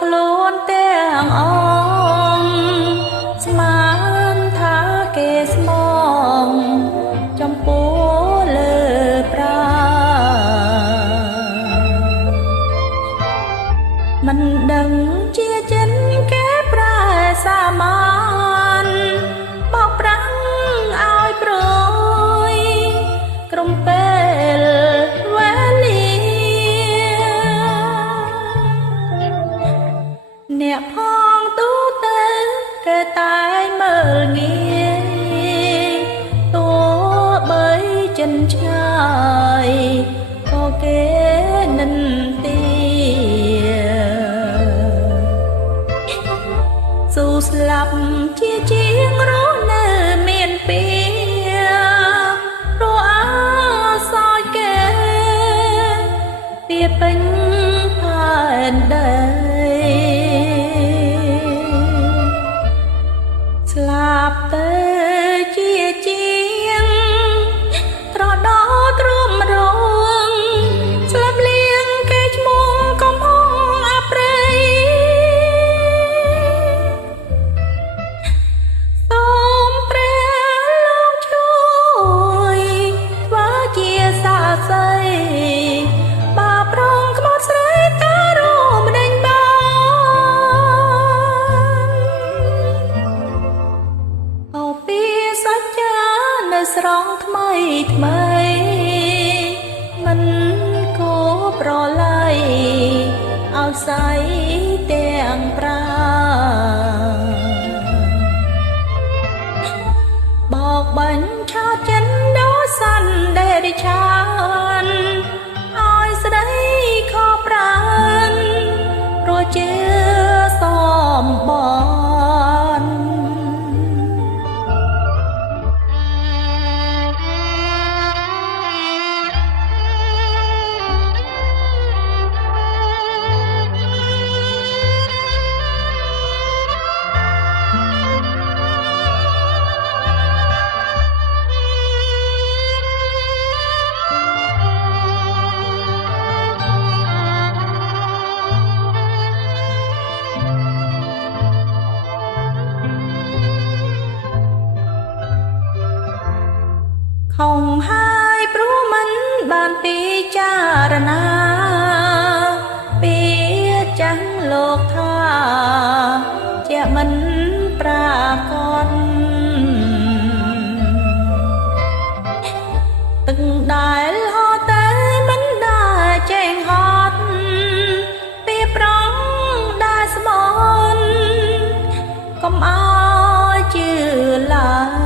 ខ្លួនទាំងអងស្មានថាគេស្មងចំពោះលើប្រាមិនដឹងជាចិនគេប្រែសាមានបោកប្រាំងឲ្យព្រួយក្រុមពេលវេលាអ្នកផងទូទៅគេតែមើលងាយទោះបីចិនឆ្ងាយក៏គេនិន្ទាស៊ូស្លាប់ជាជាងរស់នៅមានពីព្រោះអាសោយគេពីពេញផែនដីស្លាប់ទៅជាជាងត្រដោទ្រុំរងស្លាប់លៀងគេឈ្មោះកំហុងអប្រៃសូមព្រះលោកជួយធ្វើជាសាស័យបាប្រងក្បត់ស្រីតារួមដេញបានអូពីសច្ចានៅស្រងថ្មីថ្មីមិនគោប្រឡ័យឲ្យស័យទាំងប្រាបោកបាញ់ឆោតចិនដោយសន្ដេរិឆានឲ្យស្ដីខកប្រានព្រោះជាសមបនខំហើយព្រោះមិនបានពិចារណាពីចាំងលោកថាជាមិនប្រាកដទឹកដែលហត់តែមិនដែរចែងហត់ពីប្រងដែលស្បន់កុំឲ្យជឿឡើយ